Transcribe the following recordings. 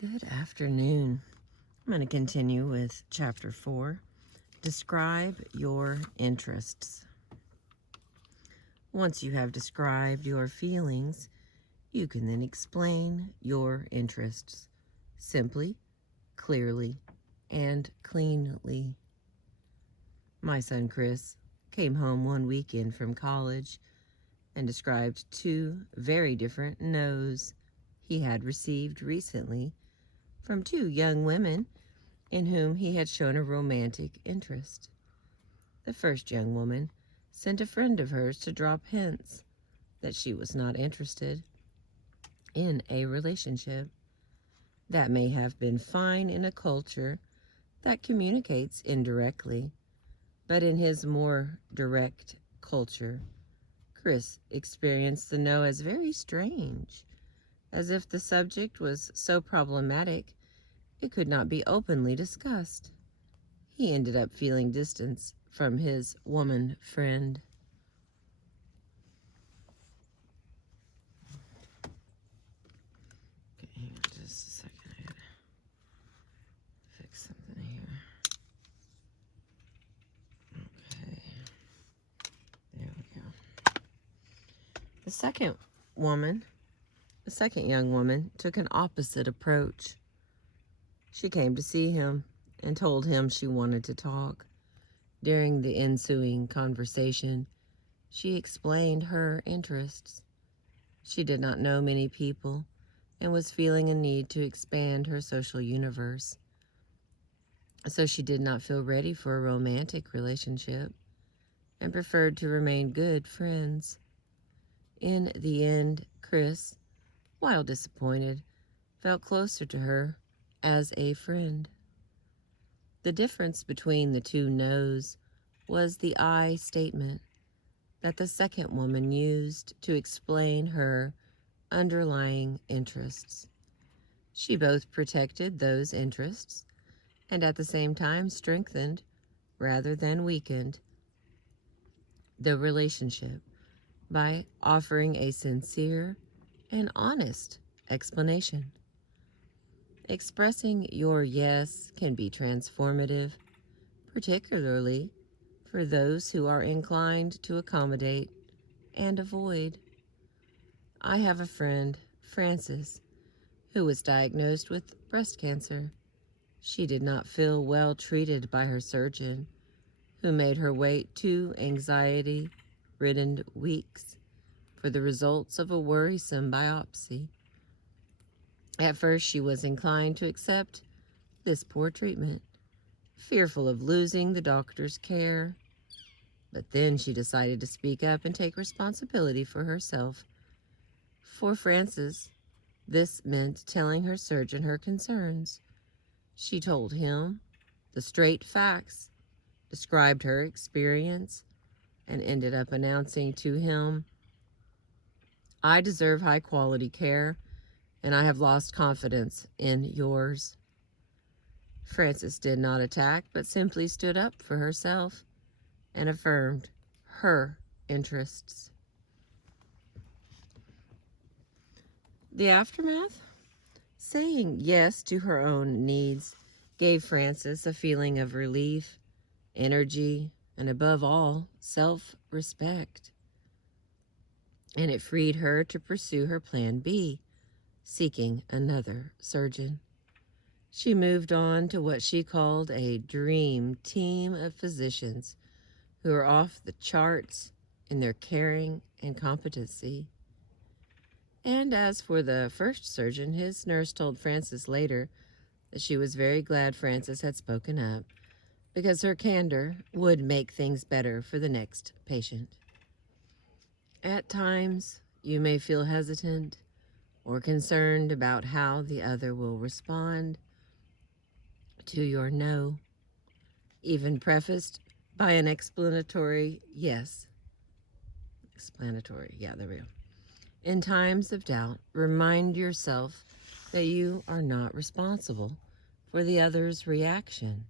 Good afternoon. I'm going to continue with Chapter 4. Describe your interests. Once you have described your feelings, you can then explain your interests simply, clearly, and cleanly. My son Chris came home one weekend from college and described two very different no's he had received recently from two young women in whom he had shown a romantic interest. The first young woman sent a friend of hers to drop hints that she was not interested in a relationship. That may have been fine in a culture that communicates indirectly, but in his more direct culture, Chris experienced the no as very strange, as if the subject was so problematic it could not be openly discussed. He ended up feeling distance from his woman friend. Okay, hang on just a second. I gotta fix something here. Okay, there we go. The second young woman took an opposite approach. She came to see him and told him she wanted to talk. During the ensuing conversation, she explained her interests. She did not know many people and was feeling a need to expand her social universe. So she did not feel ready for a romantic relationship and preferred to remain good friends. In the end, Chris, while disappointed, felt closer to her as a friend. The difference between the two no's was the I statement that the second woman used to explain her underlying interests. She both protected those interests and at the same time strengthened, rather than weakened, the relationship by offering a sincere and honest explanation. Expressing your yes can be transformative, particularly for those who are inclined to accommodate and avoid. I have a friend, Frances, who was diagnosed with breast cancer. She did not feel well treated by her surgeon, who made her wait 2 anxiety-ridden weeks for the results of a worrisome biopsy. At first, she was inclined to accept this poor treatment, fearful of losing the doctor's care. But then she decided to speak up and take responsibility for herself. For Frances, this meant telling her surgeon her concerns. She told him the straight facts, described her experience, and ended up announcing to him, "I deserve high-quality care, and I have lost confidence in yours." Frances did not attack, but simply stood up for herself and affirmed her interests. The aftermath? Saying yes to her own needs gave Frances a feeling of relief, energy, and above all, self-respect. And it freed her to pursue her plan B, seeking another surgeon. She moved on to what she called a dream team of physicians who are off the charts in their caring and competency. And as for the first surgeon, his nurse told Frances later that she was very glad Frances had spoken up because her candor would make things better for the next patient. At times, you may feel hesitant or concerned about how the other will respond to your no, even prefaced by an explanatory yes. Explanatory, yeah, there we go. In times of doubt, remind yourself that you are not responsible for the other's reaction.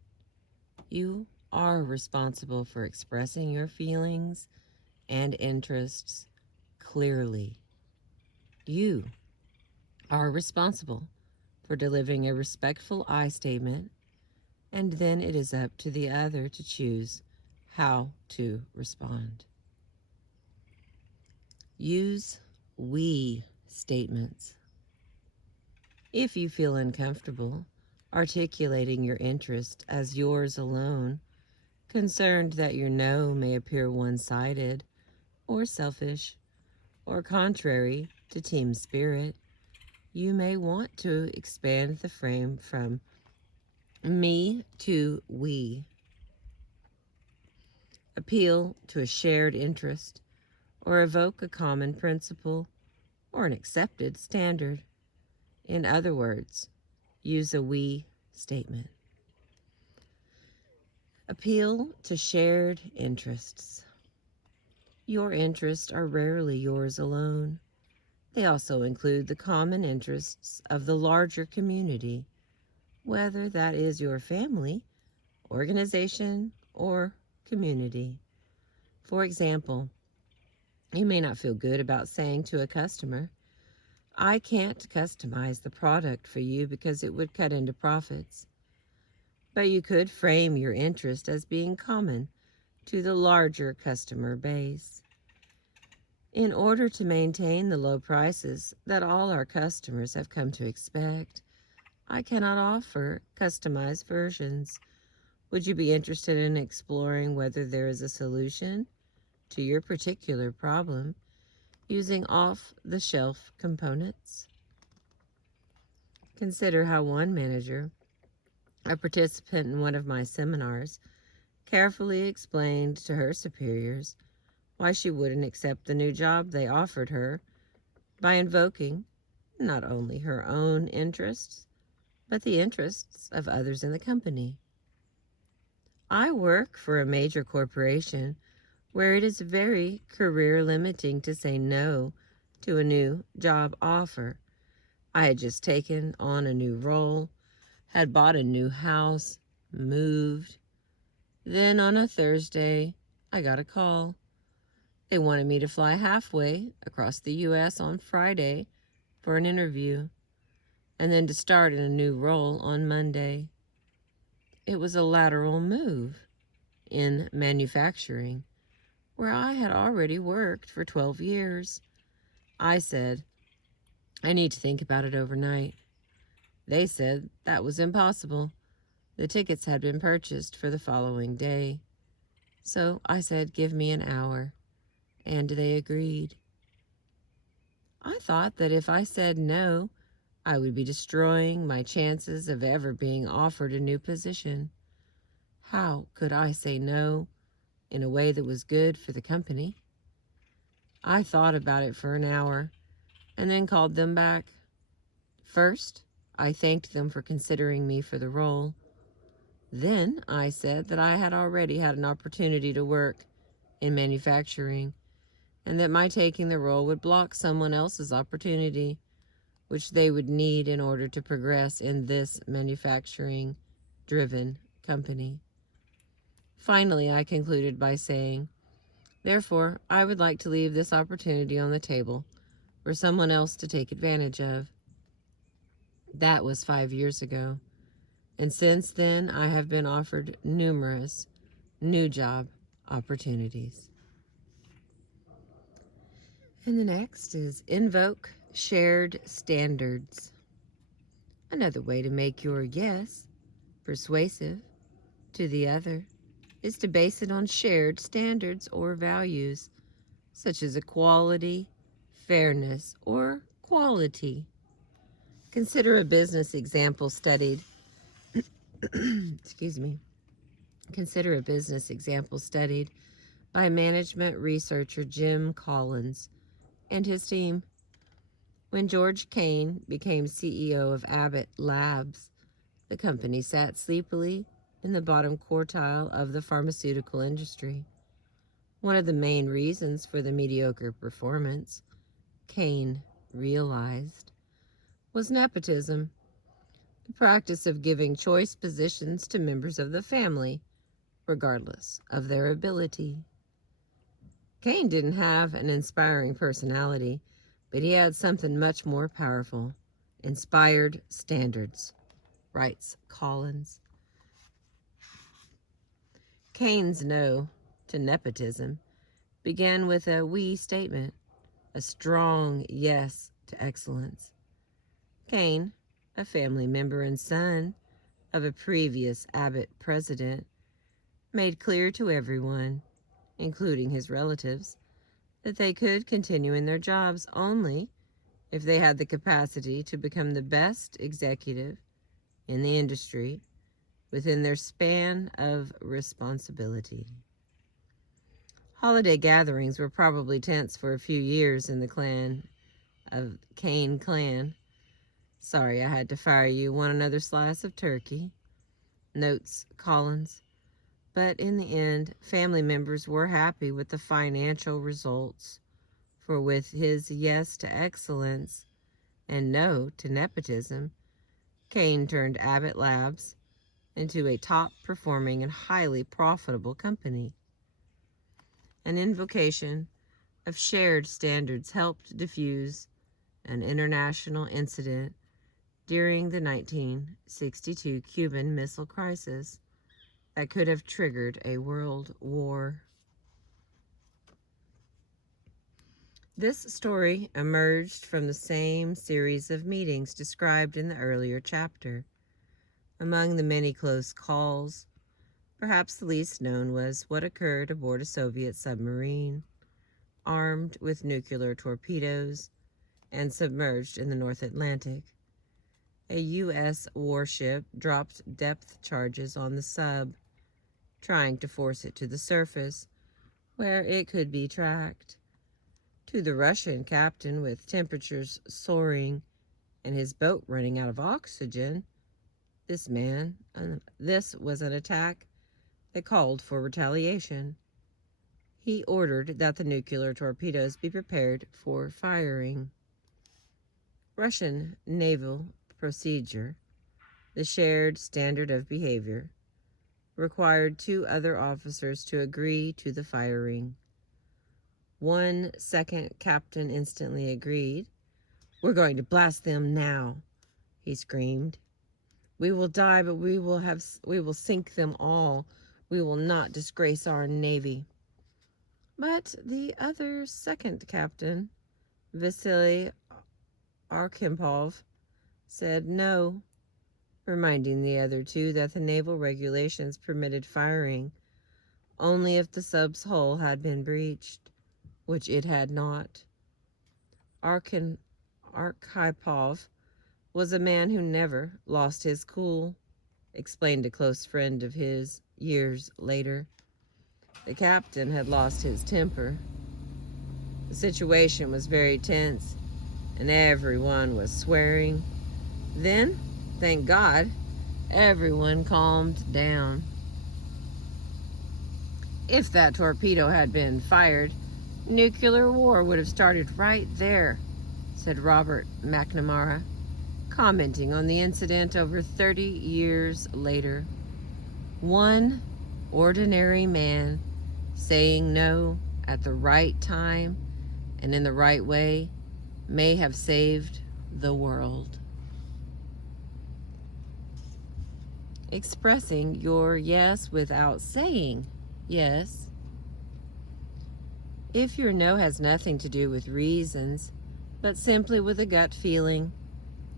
You are responsible for expressing your feelings and interests clearly. You are responsible for delivering a respectful I statement, and then it is up to the other to choose how to respond. Use we statements. If you feel uncomfortable articulating your interest as yours alone, concerned that your no may appear one-sided or selfish or contrary to team spirit, you may want to expand the frame from me to we. Appeal to a shared interest or evoke a common principle or an accepted standard. In other words, use a we statement. Appeal to shared interests. Your interests are rarely yours alone. They also include the common interests of the larger community, whether that is your family, organization, or community. For example, you may not feel good about saying to a customer, I can't customize the product for you because it would cut into profits. But you could frame your interest as being common to the larger customer base. In order to maintain the low prices that all our customers have come to expect, I cannot offer customized versions. Would you be interested in exploring whether there is a solution to your particular problem using off-the-shelf components? Consider how one manager, a participant in one of my seminars, carefully explained to her superiors why she wouldn't accept the new job they offered her by invoking not only her own interests, but the interests of others in the company. I work for a major corporation where it is very career limiting to say no to a new job offer. I had just taken on a new role, had bought a new house, moved. Then on a Thursday, I got a call. They wanted me to fly halfway across the U.S. on Friday for an interview, and then to start in a new role on Monday. It was a lateral move in manufacturing, where I had already worked for 12 years. I said, I need to think about it overnight. They said that was impossible. The tickets had been purchased for the following day. So I said, give me an hour. And they agreed. I thought that if I said no, I would be destroying my chances of ever being offered a new position. How could I say no in a way that was good for the company? I thought about it for an hour and then called them back. First, I thanked them for considering me for the role. Then I said that I had already had an opportunity to work in manufacturing and that my taking the role would block someone else's opportunity, which they would need in order to progress in this manufacturing-driven company. Finally, I concluded by saying, therefore, I would like to leave this opportunity on the table for someone else to take advantage of. That was 5 years ago, and since then I have been offered numerous new job opportunities. And the next is invoke shared standards. Another way to make your yes persuasive to the other is to base it on shared standards or values, such as equality, fairness, or quality. Consider a business example studied Consider a business example studied by management researcher Jim Collins and his team. When George Kane became CEO of Abbott Labs, the company sat sleepily in the bottom quartile of the pharmaceutical industry. One of the main reasons for the mediocre performance, Kane realized, was nepotism, the practice of giving choice positions to members of the family, regardless of their ability. Kane didn't have an inspiring personality, but he had something much more powerful, Inspired standards, writes Collins. Kane's no to nepotism began with a we statement, a strong yes to excellence. Kane, a family member and son of a previous Abbott president, made clear to everyone, including his relatives, that they could continue in their jobs only if they had the capacity to become the best executive in the industry within their span of responsibility. Holiday gatherings were probably tense for a few years in the Kane clan. Sorry I had to fire you. Want another slice of turkey? Notes Collins. But in the end, family members were happy with the financial results, for with his yes to excellence and no to nepotism, Kane turned Abbott Labs into a top-performing and highly profitable company. An invocation of shared standards helped diffuse an international incident during the 1962 Cuban Missile Crisis that could have triggered a world war. This story emerged from the same series of meetings described in the earlier chapter. Among the many close calls, perhaps the least known was what occurred aboard a Soviet submarine, armed with nuclear torpedoes and submerged in the North Atlantic. A U.S. warship dropped depth charges on the sub, trying to force it to the surface, where it could be tracked. To the Russian captain, with temperatures soaring and his boat running out of oxygen, this was an attack that called for retaliation. He ordered that the nuclear torpedoes be prepared for firing. Russian naval procedure, the shared standard of behavior, required 2 other officers to agree to the firing. One second captain instantly agreed. "We're going to blast them now," he screamed. "We will die, but we will sink them all. We will not disgrace our Navy." But the other second captain, Vasily Arkhipov, said no, reminding the other 2 that the naval regulations permitted firing only if the sub's hull had been breached, which it had not. Arkhipov was a man who never lost his cool, explained a close friend of his years later. The captain had lost his temper. The situation was very tense, and everyone was swearing. Then, thank God, everyone calmed down. If that torpedo had been fired, nuclear war would have started right there, said Robert McNamara, commenting on the incident over 30 years later. One ordinary man saying no at the right time and in the right way may have saved the world. Expressing your yes without saying yes. If your no has nothing to do with reasons, but simply with a gut feeling,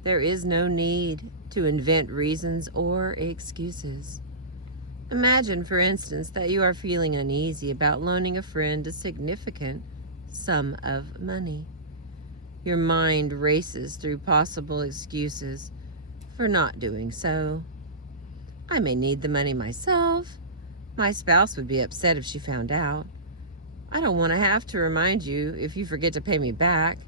there is no need to invent reasons or excuses. Imagine, for instance, that you are feeling uneasy about loaning a friend a significant sum of money. Your mind races through possible excuses for not doing so. I may need the money myself. My spouse would be upset if she found out. I don't want to have to remind you if you forget to pay me back.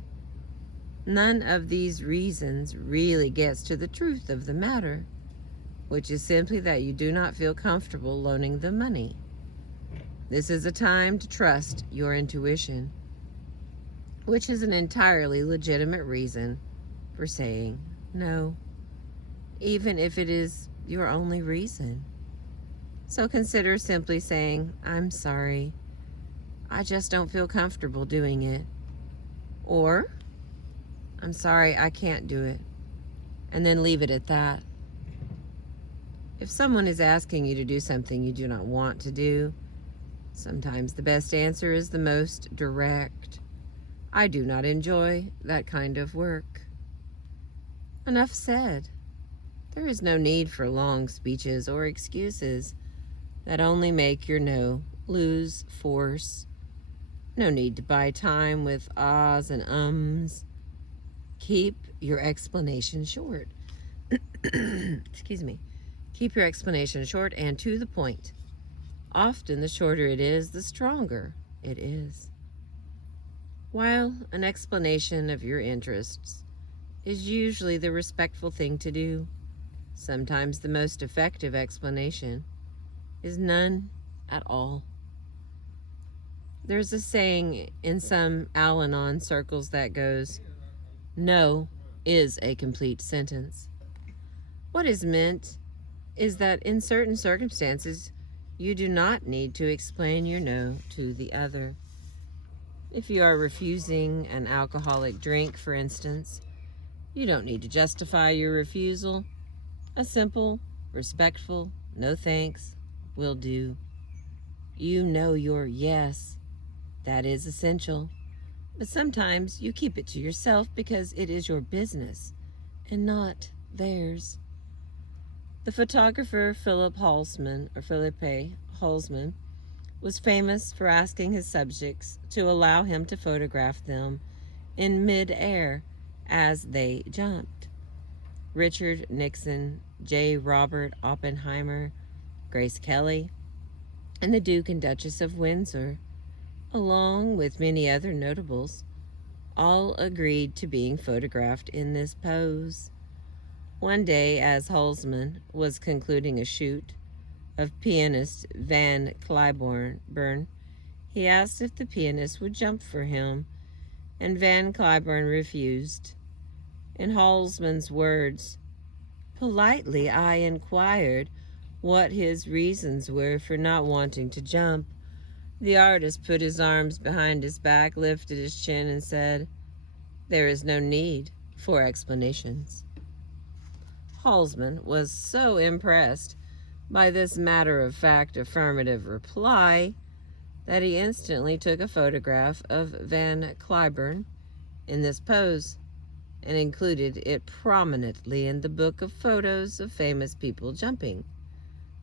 None of these reasons really gets to the truth of the matter, which is simply that you do not feel comfortable loaning the money. This is a time to trust your intuition, which is an entirely legitimate reason for saying no, even if it is your only reason. So consider simply saying, "I'm sorry, I just don't feel comfortable doing it." Or, "I'm sorry, I can't do it. and then leave it at that. If someone is asking you to do something you do not want to do, sometimes the best answer is the most direct. I do not enjoy that kind of work. Enough said. There is no need for long speeches or excuses that only make your no lose force. No need to buy time with ahs and ums. Keep your explanation short. Excuse me. Keep your explanation short and to the point. Often the shorter it is, the stronger it is. While an explanation of your interests is usually the respectful thing to do, sometimes the most effective explanation is none at all. There's a saying in some Al-Anon circles that goes, "No is a complete sentence." What is meant is that in certain circumstances, you do not need to explain your no to the other. If you are refusing an alcoholic drink, for instance, you don't need to justify your refusal. A simple, respectful, no thanks will do. You know your yes. That is essential. But sometimes you keep it to yourself because it is your business and not theirs. The photographer Philippe Halsman was famous for asking his subjects to allow him to photograph them in mid-air as they jumped. Richard Nixon, J. Robert Oppenheimer, Grace Kelly, and the Duke and Duchess of Windsor, along with many other notables, all agreed to being photographed in this pose. One day, as Halsman was concluding a shoot of pianist Van Cliburn, he asked if the pianist would jump for him, and Van Cliburn refused. In Halsman's words, "Politely I inquired what his reasons were for not wanting to jump. The artist put his arms behind his back, lifted his chin, and said, 'There is no need for explanations.'" Halsman was so impressed by this matter-of-fact affirmative reply that he instantly took a photograph of Van Cliburn in this pose and included it prominently in the book of photos of famous people jumping,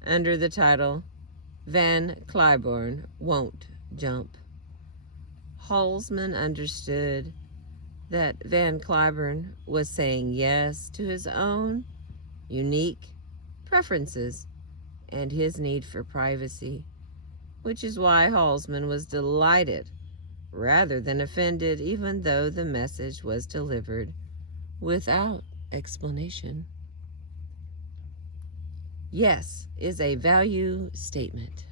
under the title, "Van Cliburn Won't Jump." Halsman understood that Van Cliburn was saying yes to his own unique preferences and his need for privacy, which is why Halsman was delighted rather than offended, even though the message was delivered without explanation. Yes is a value statement.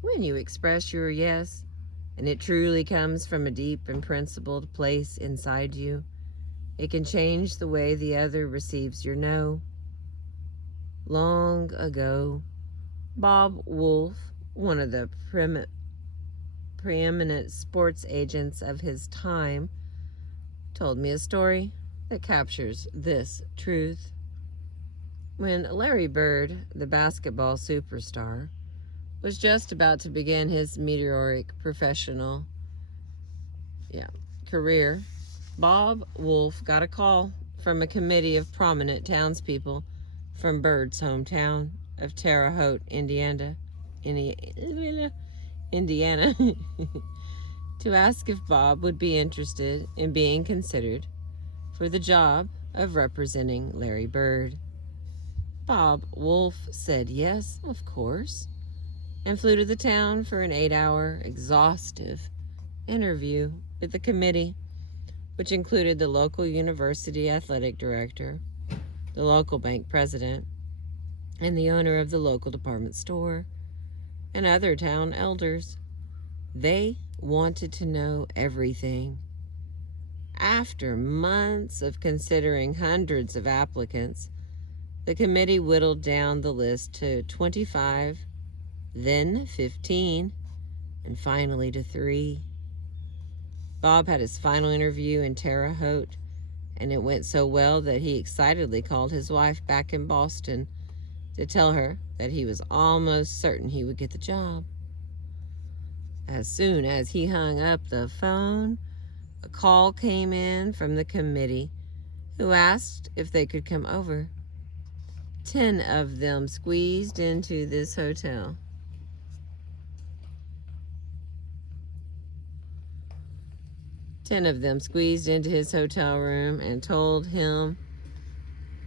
When you express your yes, and it truly comes from a deep and principled place inside you, it can change the way the other receives your no. Long ago, Bob Wolf, one of the preeminent sports agents of his time, told me a story that captures this truth. When Larry Bird, the basketball superstar, was just about to begin his meteoric professional career, Bob Wolf got a call from a committee of prominent townspeople from Bird's hometown of Terre Haute, Indiana, to ask if Bob would be interested in being considered for the job of representing Larry Bird. Bob Wolf said yes, of course, and flew to the town for an 8-hour, exhaustive interview with the committee, which included the local university athletic director, the local bank president, and the owner of the local department store, and other town elders. They wanted to know everything. After months of considering hundreds of applicants, the committee whittled down the list to 25, then 15, and finally to 3. Bob had his final interview in Terre Haute and it went so well that he excitedly called his wife back in Boston to tell her that he was almost certain he would get the job. As soon as he hung up the phone, a call came in from the committee who asked if they could come over. 10 of them squeezed into this hotel. Ten of them squeezed into his hotel room and told him,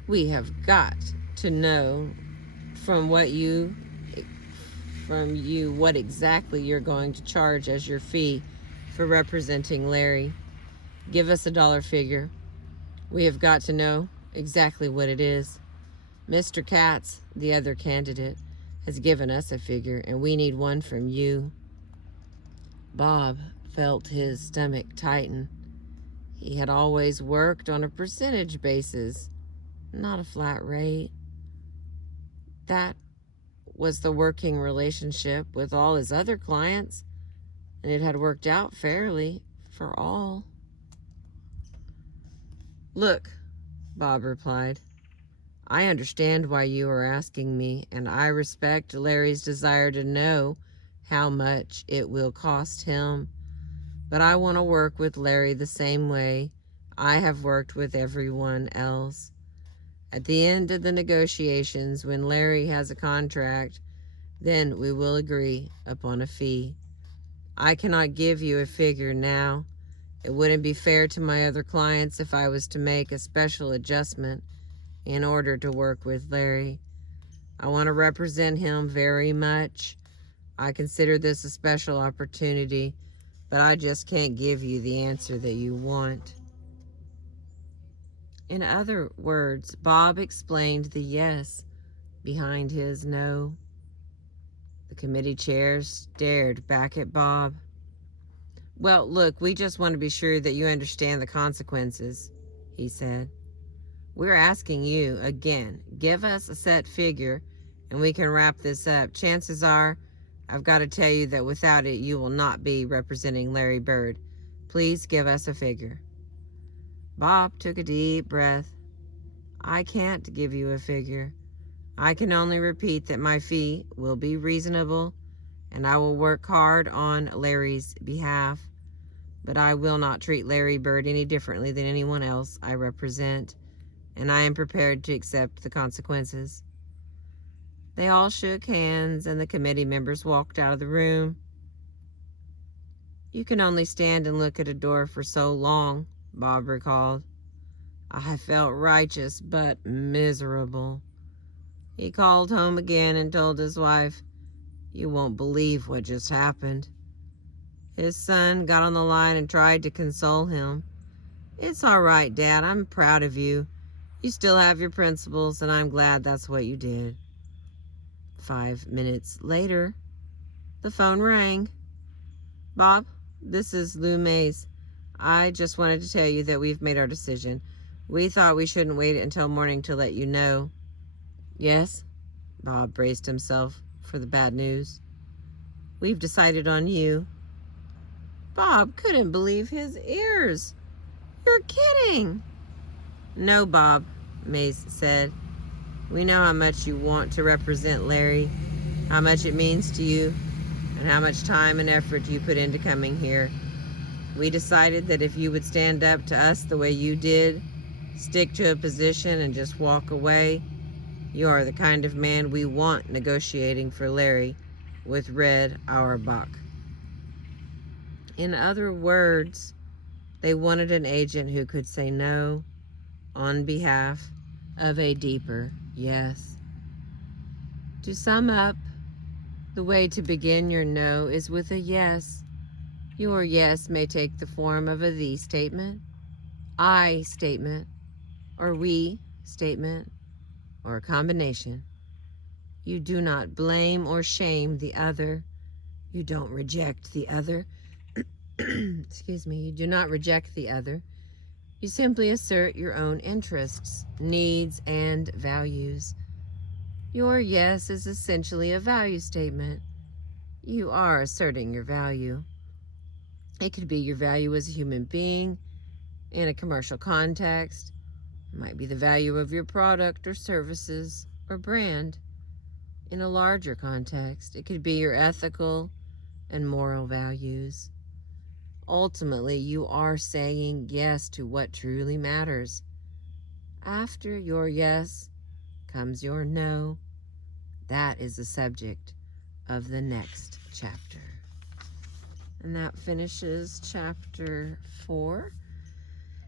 "We have got to know from you what exactly you're going to charge as your fee for representing Larry. Give us a dollar figure. We have got to know exactly what it is. Mr. Katz, the other candidate, has given us a figure, and we need one from you." Bob felt his stomach tighten. He had always worked on a percentage basis, not a flat rate. That was the working relationship with all his other clients, and it had worked out fairly for all. "Look," Bob replied, "I understand why you are asking me, and I respect Larry's desire to know how much it will cost him. But I want to work with Larry the same way I have worked with everyone else. At the end of the negotiations, when Larry has a contract, then we will agree upon a fee. I cannot give you a figure now. It wouldn't be fair to my other clients if I was to make a special adjustment in order to work with Larry. I want to represent him very much. I consider this a special opportunity, but I just can't give you the answer that you want." In other words, Bob explained the yes behind his no. The committee chairs stared back at Bob. "Well, look, we just want to be sure that you understand the consequences," he said. "We're asking you, again, give us a set figure and we can wrap this up. Chances are, I've got to tell you that without it, you will not be representing Larry Bird. Please give us a figure." Bob took a deep breath. "I can't give you a figure. I can only repeat that my fee will be reasonable, and I will work hard on Larry's behalf. But I will not treat Larry Bird any differently than anyone else I represent, and I am prepared to accept the consequences." They all shook hands, and the committee members walked out of the room. "You can only stand and look at a door for so long," Bob recalled. "I felt righteous but miserable." He called home again and told his wife, "You won't believe what just happened." His son got on the line and tried to console him. "It's all right, Dad. I'm proud of you. You still have your principles, and I'm glad that's what you did." 5 minutes later, the phone rang. "Bob, this is Lou Mays. I just wanted to tell you that we've made our decision. We thought we shouldn't wait until morning to let you know." "Yes?" Bob braced himself for the bad news. "We've decided on you." Bob couldn't believe his ears. "You're kidding." "No, Bob," Mays said. "We know how much you want to represent Larry, how much it means to you, and how much time and effort you put into coming here. We decided that if you would stand up to us the way you did, stick to a position and just walk away, you are the kind of man we want negotiating for Larry with Red Auerbach." In other words, they wanted an agent who could say no on behalf of a deeper yes. To sum up, the way to begin your no is with a yes. Your yes may take the form of a thee statement, I statement, or we statement, or a combination. You do not blame or shame the other. You don't reject the other. Excuse me. You do not reject the other. You simply assert your own interests, needs, and values. Your yes is essentially a value statement. You are asserting your value. It could be your value as a human being. In a commercial context, it might be the value of your product or services or brand. In a larger context, it could be your ethical and moral values. Ultimately, you are saying yes to what truly matters. After your yes comes your no. That is the subject of the next chapter. And that finishes chapter 4.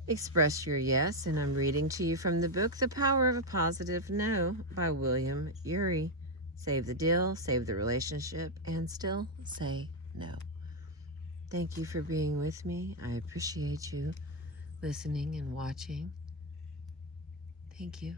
Express your yes, and I'm reading to you from the book The Power of a Positive No by William Ury. Save the deal, save the relationship, and still say no. Thank you for being with me. I appreciate you listening and watching. Thank you.